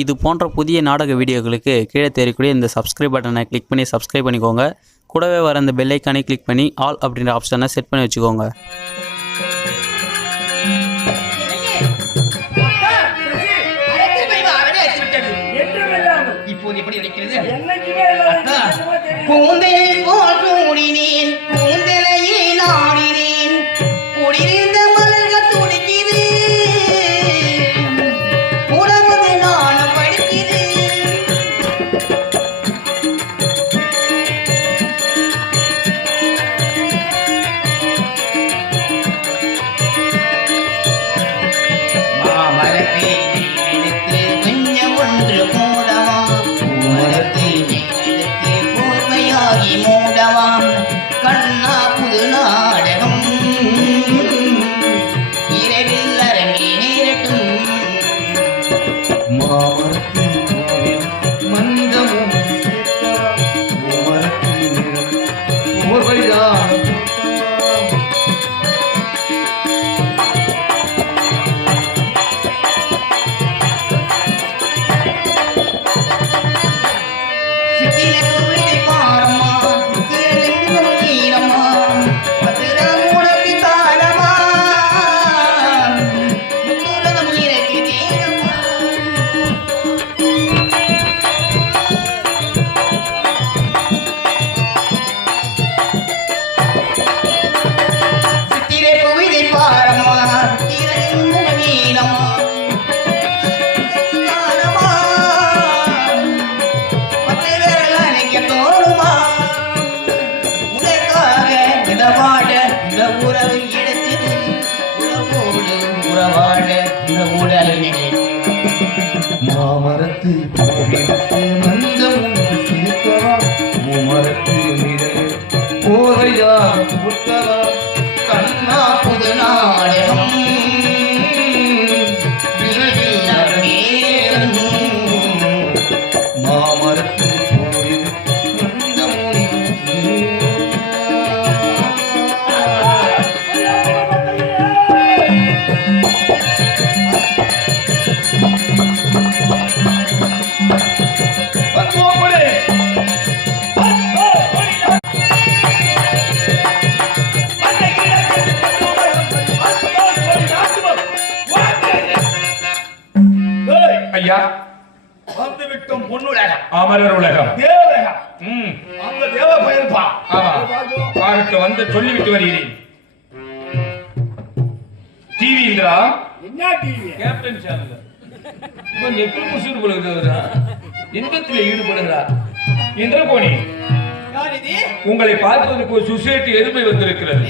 இது போன்ற புதிய நாடக வீடியோக்களுக்கு கீழே தெரியக்கூடிய இந்த சப்ஸ்கிரைப் பட்டனை கிளிக் பண்ணி சப்ஸ்கிரைப் பண்ணிக்கோங்க. கூடவே வர இந்த பெல் ஐக்கானை கிளிக் பண்ணி ஆல் அப்படின்ற ஆப்ஷனை செட் பண்ணி வச்சுக்கோங்க. இப்போது எப்படி இருக்கிறது என்னைக்குமே போல் கூடினேன் மாமரத்தில் ஐயா. வந்து விட்டோம் பொன்னுலகம் அமரர் உலகம். தேவலகம். ம். அங்க தேவ ஆமா. பாருட்டு வந்து சொல்லிவிட்டு வருகிறேன். டிவி இந்திரா? என்ன டிவி கேப்டன் சேனல். இப்ப நெக்கில் முசூர் பொழுகிறா இன்பத்தில் ஈடுபடுகிறார் இந்திரகோணி? உங்களை பார்ப்பதற்கு ஒரு சொசைட்டி எருமை வந்திருக்கிறது.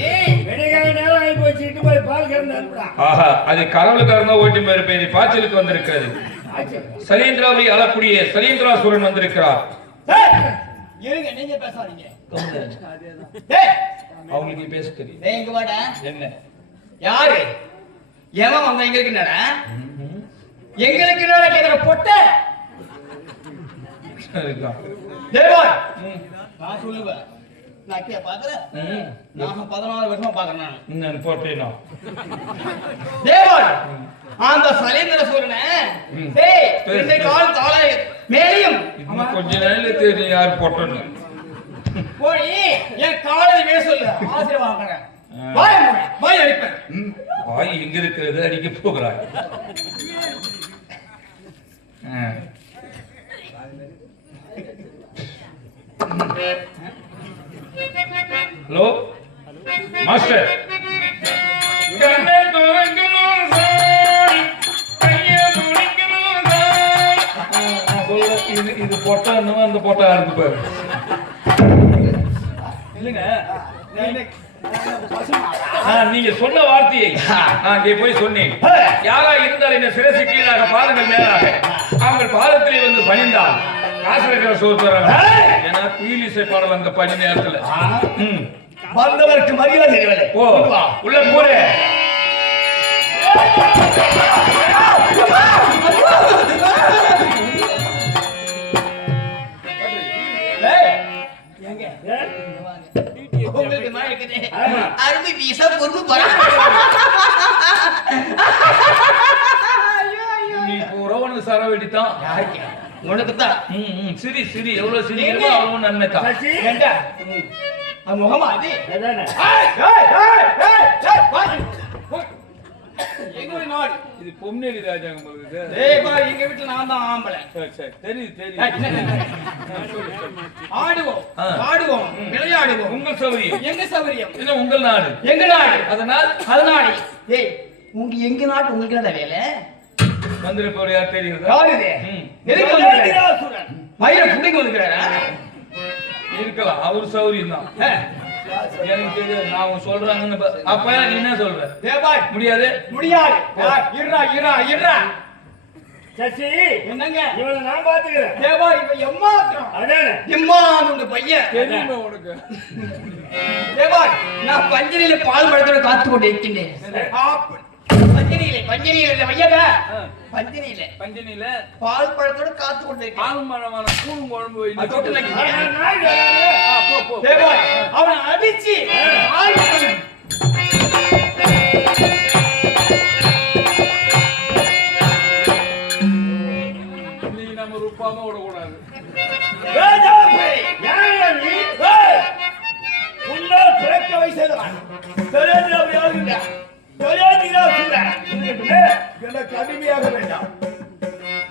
ஆஹா அது கடவுளுக்காரனா ஓட்டி பேரி பாய்ச்சலுக்கு வந்திருக்கிறது. சலீந்திராவை அழக்கூடிய சலீந்திராசுரன் வந்திருக்கிறார். இருங்க, நீங்க பேசாதீங்க. அவங்களுக்கு பேச தெரியும். டேய், இங்க வாடா. என்ன? யாரு? எவன் வந்தா எங்களுக்கு என்னடா? எங்களுக்கு என்னடா கேக்குற பொட்டை? நான் சொல்லுவேன். நான் கே பாக்குறேன். நான் பதினாலு வருஷமா பாக்குறேன் நான். போட்டேனா அந்த சலேந்திர சூரனை. டேய் ரெண்டு. கால் தாளை மேலையும். கொஞ்ச நாள்ல தெரியும் யார் போட்டோன்னு. போய் என் காலை வே சொல்லு. ஆசீர்வாதம் வாய் வாய் அடிப்பேன். வாய் எங்க இருக்கிறது அடிக்க போகிறாய். ஆ. ஹலோ மாஸ்டர் கண்ணை துறக்கணும் சார். கையை துணிக்கணும் சார். இது இது போட்டா இன்னும் அந்த போட்டா இருந்து பாரு இல்லைங்க நீங்க சொன்ன வார்த்தையை நான் அங்கே போய் சொன்னேன் யாரா இருந்தால் என்ன சிரசு கீழாக பாதங்கள் மேலாக அவங்கள் பாதத்திலே வந்து பணிந்தால் ஆசிரியர் சோறு தர்றாங்க ஏன்னா குயிலிசை பாடல் அந்த பணி நேரத்துல. வந்தவருக்கு மரியாதை போ உள்ள. ஆமா. அருமை வீச பொறுப்பு போறா. நீ இப்போ உறவனு சார வேண்டி தான் யாருக்கு உனக்கு தான். ம், ம், சிரி சிரி. எவ்வளவு சிரிக்கிறதோ அவ்வளவு நன்மை தான். அது முகமா அது? அதானே? ஏய், ஏய், ஏய், ஏய், ஏய், பாரு. போய். எங்க போய் நாடு? இது பொம்னேரி ராஜாங்க பாரு எங்க வீட்டுல நான் தான் ஆம்பளை. சரி சரி. தெரியுது தெரியுது. ஆடுவோம். ஆடுவோம். விளையாடுவோம். உங்கள் சௌகரியம். எங்க சௌகரியம்? இது உங்கள் நாடு? எங்க நாடு? அதனால்? அதனால. ஏய் உங்க எங்க நாட்டு உங்களுக்கு என்ன வேலை? மந்திர போற யார் தெரியுது? யாரு இது? வந்துக்கிறாரா இருக்கலாம். அவர் சௌகரியம் தான். எனக்கு தெரியாது. நான் அவங்க சொல்றாங்கன்னு அப்ப நீ என்ன சொல்ற? தேவாய் முடியாது? முடியாது? இருடா இருடா இருடா. சசி என்னங்க? இவனை நான் பாத்துக்கிறேன் தேவா இவன் எம்மாத்திரம்? அதானே எம்மாந்து பையன். தெரியுமா உனக்கு? தேவா நான் பஞ்சனியில பால் பழத்தோட காத்து கொண்டு இருக்கின்றேன் ஆப்பு. பஞ்சனியில பஞ்சனியில வையக பஞ்சனியில பால் பழத்தோட காத்து கொண்டு மழமான கூழும் குழம்பு வைத்து தொட்டில் போட்டு- வைக்கிறேன். அடிமையாக வேண்டாம்.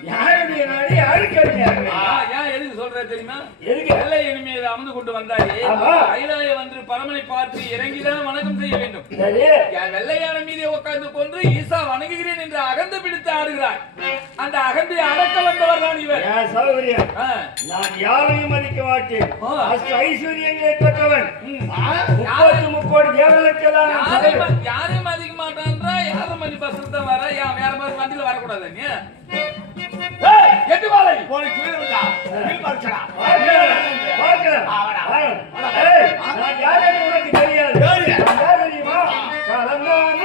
யாருடைய நாடு யாருக்கு அடிமையாக ஆ, வேண்டாம். ஏன் எதுக்கு சொல்ற தெரியுமா? எதுக்கு? வெள்ளை இனிமையை அமர்ந்து கொண்டு வந்தாயே. கைலாய வந்து பரமனை பார்த்து இறங்கிதான் வணக்கம் செய்ய வேண்டும். வெள்ளையான மீதே உட்கார்ந்து கொண்டு ஈசா வணங்குகிறேன் என்று அகந்து பிடித்து ஆடுகிறார் அந்த அகந்தை அடக்க வந்தவர் தான் இவர். சௌகரியம் நான் யாரையும் மதிக்க மாட்டேன். ஐஸ்வர்யங்களை பெற்றவன். ம். முப்பத்து முக்கோடி தேவர்களுக்கெல்லாம் யாரையும் மதிக்க மாட்டான்றா யாரும் மணி பஸ்ல தான் வர ஏன் வேற மாதிரி வண்டியில வரக்கூடாது நீ! எட்டு மாலை. உனக்கு பறிச்சடா. பார்க்கிறேன், நான் உனக்கு தெரியாது. யாரு? யார் தெரியுமா? கலந்தானுதான்.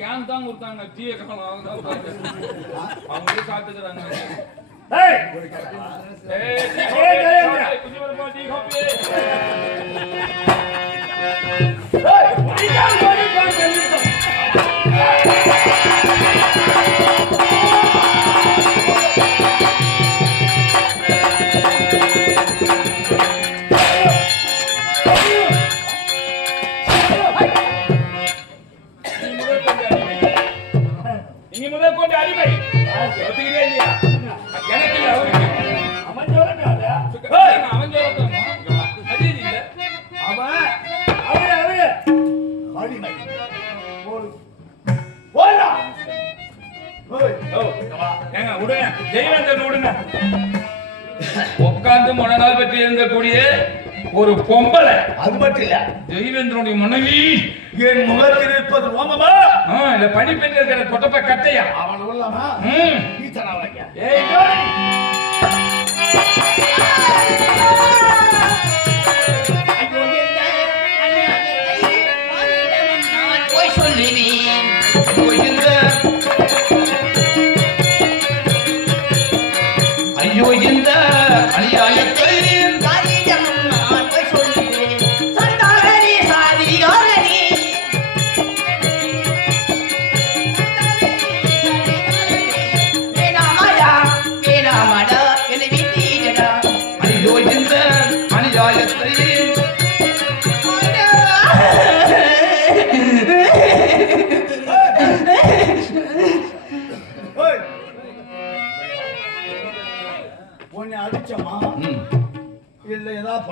கேன் தான் கொடுத்தாங்க. டீயை காணும். அவங்க. அவங்களே சாப்பிட்டுக்கிறாங்க. ஏய், ஒரு பொம்பளை. அது மட்டும் இல்ல. தெய்வேந்திரனுடைய மனைவி. என் முகத்தில் இருப்பது ரோமமா ஆ, இந்த படிப்பெண் இருக்கிற கொட்டப்ப கட்டையா? அவன் உள்ளமா. ஈச்சனா வைக்க ஏய்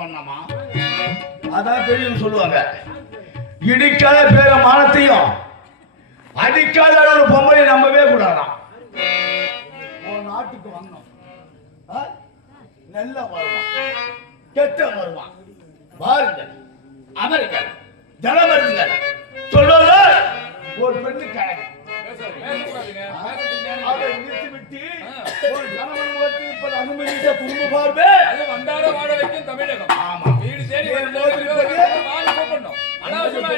பண்ணமா? அதான் பெரியவங்க சொல்லுவாங்க. இடிக்காத பேர மானத்தையும் அடிக்காத ஒரு பொம்பளை நம்பவே கூடாதான். நாட்டுக்கு வந்தோம். ஆ? நல்ல வருவான். கெட்ட வருவான். பாருங்கள் அமெரிக்கன் ஜனமருந்துங்கள் சொல்லுவாங்க ஒரு பெண்ணு கழகம் அதை. நிறுத்திவிட்டு ஒரு கணவன் முகத்தில் இருப்பது அனுமதித்த குடும்ப பார்வை அது வந்தார வாழ வைக்கும் தமிழகம் ஆமா. வீடு தேடி கூப்பிடணும் அனாவசியமா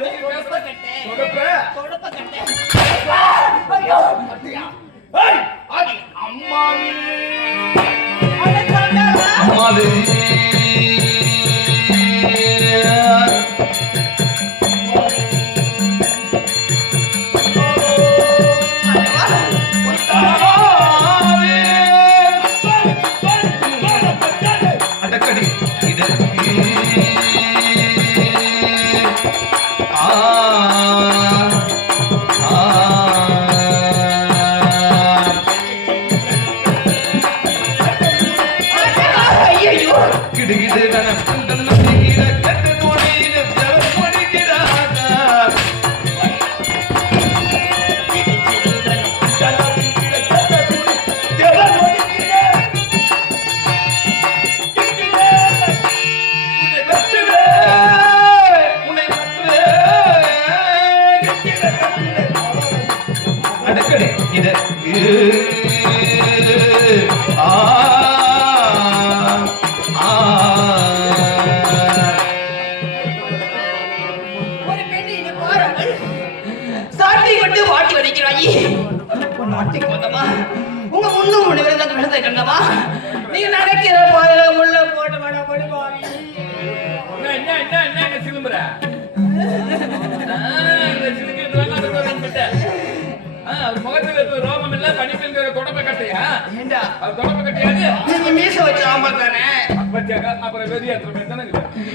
ஆடி, அம்மாடி. அம்மாவே. அம்மாவே.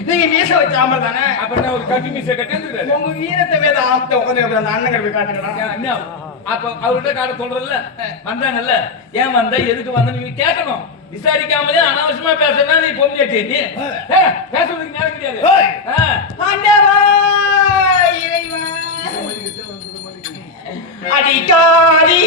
நீங்க மீச வச்ச தானே? என்ன ஒரு கட்டி மீசை கட்டி உங்க வீரத்தை வேத ஆப்த உட்காந்து அந்த அண்ணன் ஏன், என்ன? அப்ப அவர்கிட்ட காட்ட சொல்றல வந்தாங்கல்ல? ஏன் வந்த எதுக்கு வந்த நீங்க கேட்கணும். விசாரிக்காமலே அனாவசியமா பேசுறா நீ பொம்மியாட்டி நீ. பேசுறதுக்கு நேரம் கிடையாது. அடிக்காரி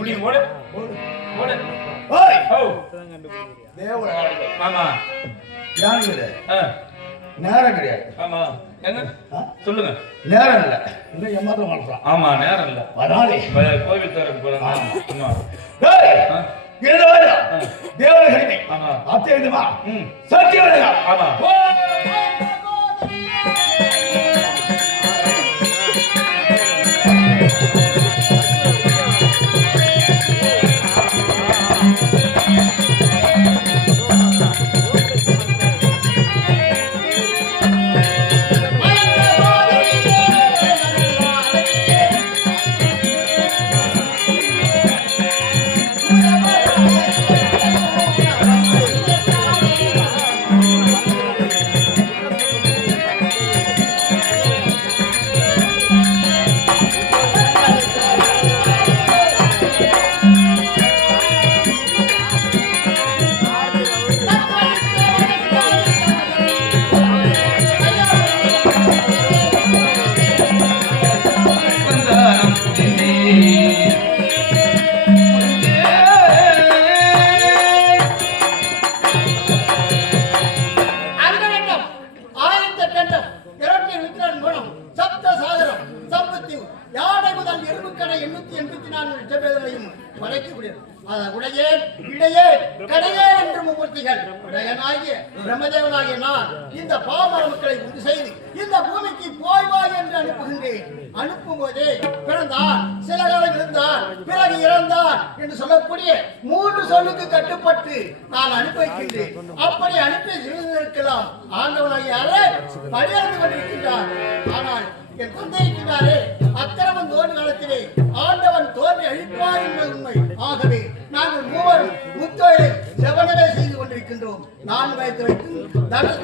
புள்ளி ஓடு ஓடு ஓய்! ஓ. தேவர மாமா யாரு கிடையாது நேரம் கிடையாது. ஆமா. என்ன? சொல்லுங்க. நேரம் இல்ல. இன்னும் ஏமாத்த ஆமா நேரம் இல்ல. அதனாலே கோவில் தர போறாங்க. தேவர சத்தியம் ஆமா.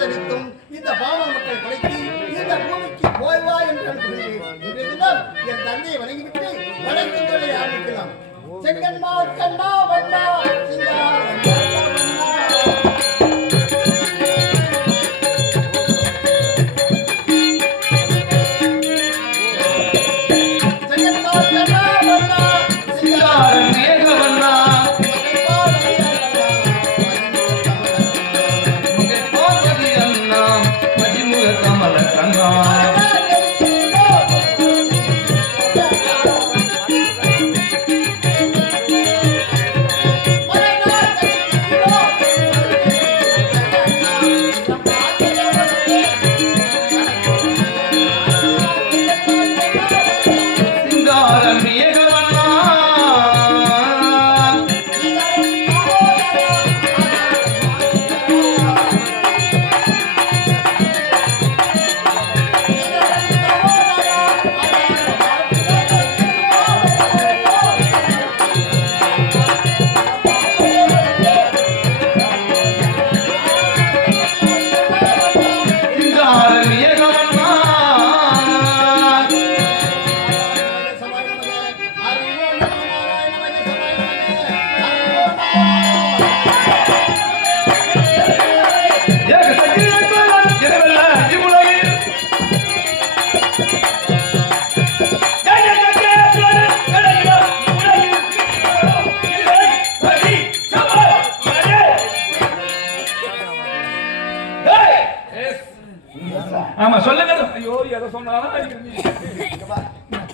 தரித்தும் இந்த பாவ மக்களை கொலைத்து இந்த பூமிக்கு போய்வா என்று அனுப்புகிறேன் என் தந்தையை வணங்கிவிட்டு வணங்கி தொழிலை ஆரம்பிக்கலாம். செங்கன்மா கண்ணா வண்ணா சிங்கா வண்ணா.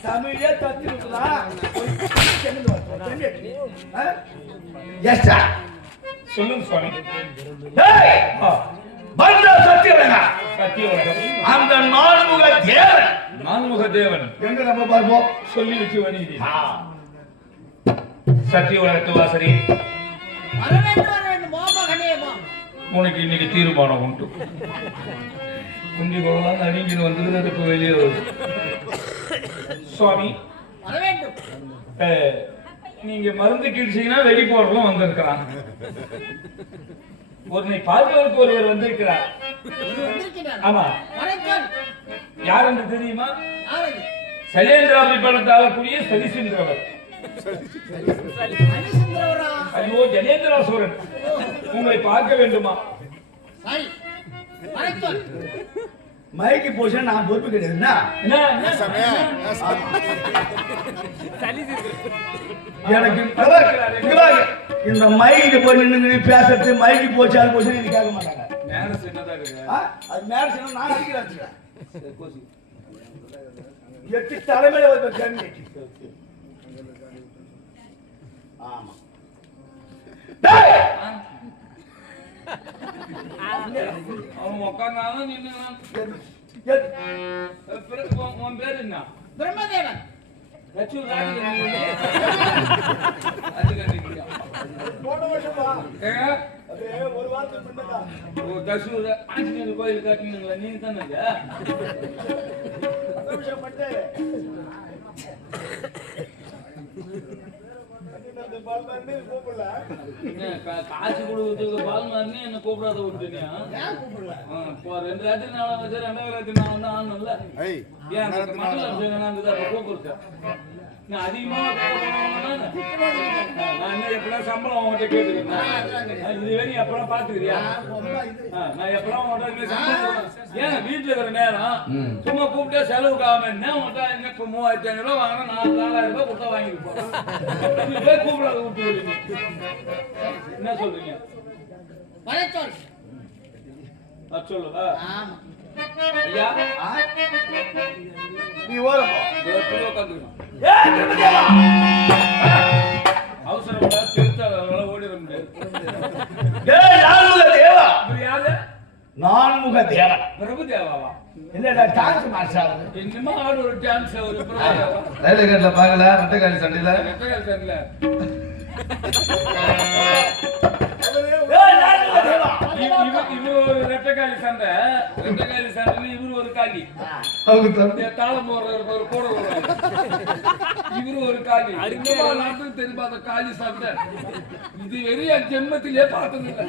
தமிழே தத்தி விட்டுலாம் எஸ்டா சொல்லுங்க சுவாமி. சத்தியவனா சத்தியவரகம் அந்த நான்முக தேவன். நான்முக தேவன். எங்க நம்ம பார்ப்போம்? சொல்லி வச்சு வணங்கி சத்தியவரகத்து வாசரி உனக்கு இன்னைக்கு தீர்மானம் உண்டு. குண்டி குளம் நடுங்கின்னு வந்தது அது இப்போ வெளியே வருது. சுவாமி நீங்க மருந்து கீழ்ச்சிங்கன்னா வெளி போறவங்களும் வந்திருக்கிறாங்க. ஒருனை பார்ப்பதற்கு ஒருவர் வந்திருக்கிறார். ஆமா. யார் என்று தெரியுமா? சலேந்திராபி பணத்தை ஆளக்கூடிய சதிசென்றவர் ஐயோ ஜனேந்திரா சோழன். உங்களை பார்க்க வேண்டுமா? மைக்கு போஷன் நான் பொறுப்பு கிடையாதுன்னா என்ன, என்ன? எனக்கு. இந்த மைக்கு போய் நின்று பேசுறது மைக்கு போச்சு அது போச்சு எனக்கு கேட்க மாட்டாங்க. இருக்கு? அது சொன்னா நான் அடிக்கிறேன் எட்டு தலைமையில ஒரு கண்ணி. ஆமா. டேய்! அவன் உட்கார்ந்தாலும்? பிறகு உன் பேர் என்ன? பிரம்மதேவன். ஒரு வாரத்துக்கு ஆஞ்சநேயர் கோயில் காட்டினீங்களா நீங்க தானே காசு கொடுக்கறதுக்கு பால் மாதிரி என்ன கூப்பிடாத விட்டுனியா ரெண்டு ராத்திரி நாளை வச்சு ரெண்டாவது ராத்திரி நான் வந்து ஆனல ஏன் கூப்பிடுறேன் நான் அதிகமா நான் இன்னும் எப்படிலாம் சம்பளம் அவங்ககிட்ட கேட்டுக்கிறேன் இது வரையும் எப்பெல்லாம் பாத்துக்கிறியா நான் எப்பெல்லாம் கொடுக்கணும். ஏன் வீட்டுல இருக்கிற நேரம் சும்மா கூப்பிட்டே செலவுக்கு ஆகாம என்ன உன்கிட்ட என்ன இப்ப மூவாயிரத்தி ஐநூறு ரூபாய் வாங்கினா நாலு நாலாயிரம் ரூபாய் கொடுத்தா வாங்கிட்டு போறேன் கூப்பிடாத வருவீங்க என்ன சொல்றீங்க வணக்கம் நான் சொல்லவா ஆமா ஐயா நீ ஓரமா உட்காந்துக்கணும் நான்முக தேவா. பிரபு தேவாவா? இல்லடா டான்ஸ் மாஸ்டர் என்னமா ஆடு ஒரு டான்ஸ் ஒரு பிரபு தேவா. ரயில்வே கேட்ல பாக்கல ரெட்டைக்காலி சண்டையில? எத்தனை தெரியல ஏய் நான்முக தேவா இவர் இவர் ஒரு ரெட்டைக்காலி சண்டை. ரெட்டைக்காலி சண்டைன்னு இவர் ஒரு காலி தாளம் போடுறவருக்கு ஒரு கூட இவரு ஒரு காலி இன்னுமா நாட்டுக்கு தெரியுமா அந்த காலி சண்டை? இது வெறிய ஜென்மத்திலே பார்த்தது இல்லை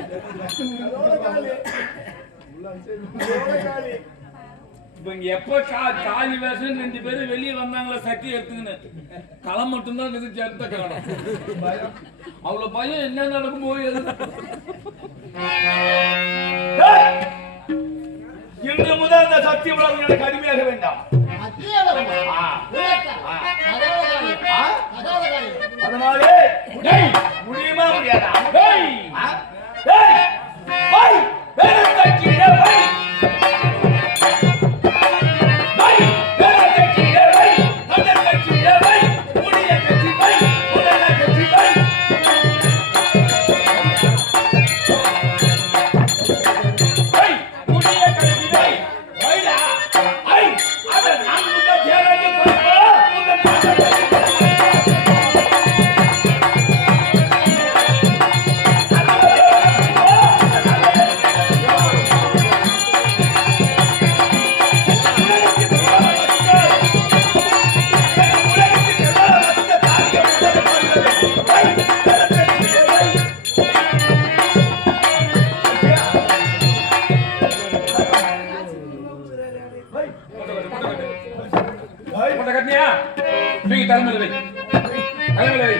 இப்ப இங்க எப்ப காலி வேஷம் ரெண்டு பேரும் வெளியே வந்தாங்களா சட்டி எடுத்துக்கின்னு. களம் மட்டும்தான் இது ஜனத்த காணும் அவ்வளவு பயம் என்ன நடக்கும் போய்! இன்று முதல் அந்த சத்தியம் உலகம் எனக்கு அடிமையாக வேண்டாம். அதனாலே மூட்டை கட்டினியா தூக்கி தலைமையில வை. தலைமையில வை.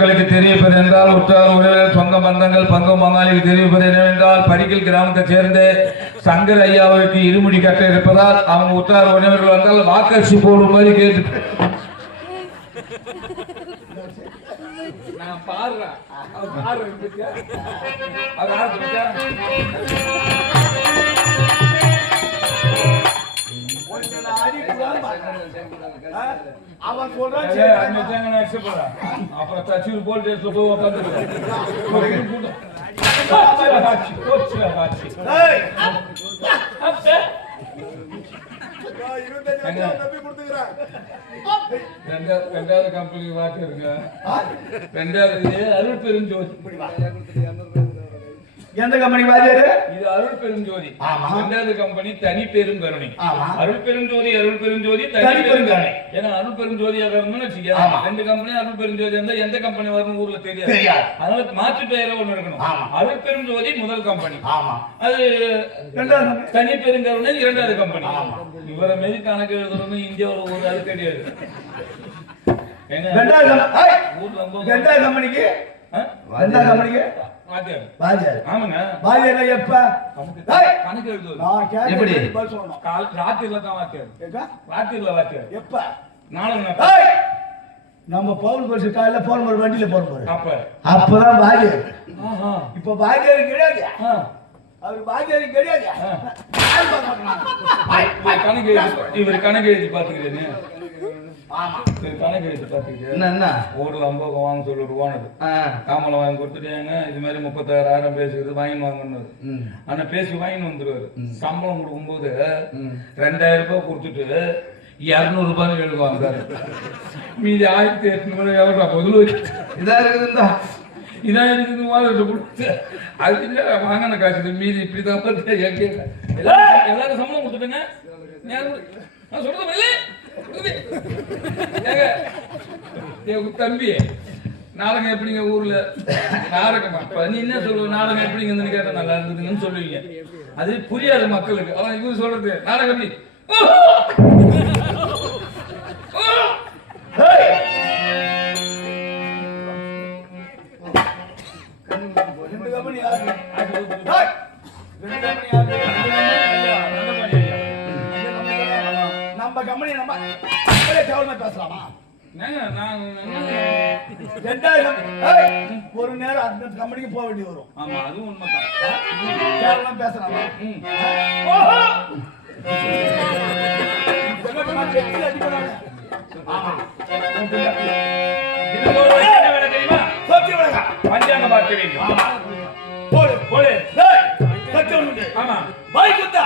மக்களுக்கு தெரிவிப்பது என்றால் உற்றார் உறவினர் சொந்த பந்தங்கள் பங்கம் பங்காளிக்கு தெரிவிப்பது என்னவென்றால் படிக்கல் கிராமத்தைச் சேர்ந்த சங்கர் ஐயாவுக்கு இருமுடி கட்ட இருப்பதால் அவங்க உற்றார் உறவினர்கள் வந்தால் வாக்கரிசி மாதிரி கேட்டு அவன் சொல்றான் சரி. வச்சாங்க நான் accept பண்றேன். அப்புறம் தச்சூர் போல் டேஸ்ட்ல போய் உட்காந்துருக்கேன் ஏய், ரெண்டாவது கம்பெனி இருக்கு. ரெண்டாவது அருள் பெருஞ்சோதி. எந்த கம்பெனி வாதியாரு இது அருள் பெருஞ்சோதி ஆமா. ரெண்டாவது கம்பெனி தனி பெரும் கருணை ஆமா. அருள் பெருஞ்சோதி அருள் பெருஞ்சோதி தனி பெருங்கருணை. கருணை ஏன்னா அருள் பெருஞ்சோதியாக இருந்தோம்னு ஆமா. ரெண்டு கம்பெனி அருள் பெருஞ்சோதி இருந்தா எந்த கம்பெனி வரும்னு ஊர்ல தெரியாது. அதனால மாற்று பெயரை ஒண்ணு இருக்கணும் ஆமா. அருள் பெருஞ்சோதி முதல் கம்பெனி ஆமா அது ரெண்டாவது. தனி பெருங்கருணை இரண்டாவது கம்பெனி இவரை மாரி கணக்கு எழுதுறவங்க இந்தியாவுல ஒரு ஆள் கிடையாது ரெண்டாவது கம்பெனிக்கு? ரெண்டாவது கம்பெனிக்கு வாத்தியார். ஆமாங்க. வாதியார் எப்ப? கணக்கு எழுதுவது. எப்படி? ராத்திரில தான் வாத்தியார்? ராத்திரில வாத்தியார். எப்ப? நாளைக்கு நம்ம பவுன் பரிசு காலையில போன ஒரு வண்டியில போன பாரு அப்ப. அப்பதான் ஆஹா. இப்ப வாதியாரு கிடையாது. அவர் வாதியாரு கிடையாது. இவர் கணக்கு எழுதி பாத்துக்கிறேன்னு ஆமா. இவர் கணக்கு எழுதி பாத்துக்கிறேன் என்ன என்ன? ஊர்ல அம்போகம் வாங்க காமலை வாங்கி கொடுத்துட்டாங்க இது மாதிரி முப்பத்தாறாயிரம் பேசுகிறது வாங்கி வாங்கன்னு ம், ஆனா பேசி வாங்கின்னு வந்துருவாரு. சம்பளம் கொடுக்கும்போது. ரெண்டாயிரம் ரூபாய் கொடுத்துட்டு இருநூறு ரூபாய் எழுதுவாங்க மீதி ஆயிரத்தி எட்நூறு எவ்வளோ முதல்ல வச்சு. இதா இருக்குதுந்தா? இதான் இருக்குது மாதிரி கொடுத்து அது இல்ல வாங்கின காசு மீதி இப்படிதான் பார்த்து எங்க எல்லாரும் சம்பளம் கொடுத்துட்டுங்க. நான் சொல்றது தம்பி நாடகம் எப்படிங்க ஊர்ல? நாடகமா? இப்ப நீ என்ன சொல்லுவ? நாடகம் எப்படிங்க இருந்துன்னு கேட்டா நல்லா இருந்ததுன்னு சொல்லுவீங்க. அது புரியாது மக்களுக்கு. அதான் இவரு சொல்றது நாடகம் எப்படி? ஒரு நேரம் அந்த கம்பெனிக்கு போக வேண்டி வரும் ஆமா அதுவும் உண்மைதான் பேசலாமா. பஞ்சாங்க பார்க்க வேண்டும். போடு. போடு சத்தியம். ஆமா வாய் குத்தா.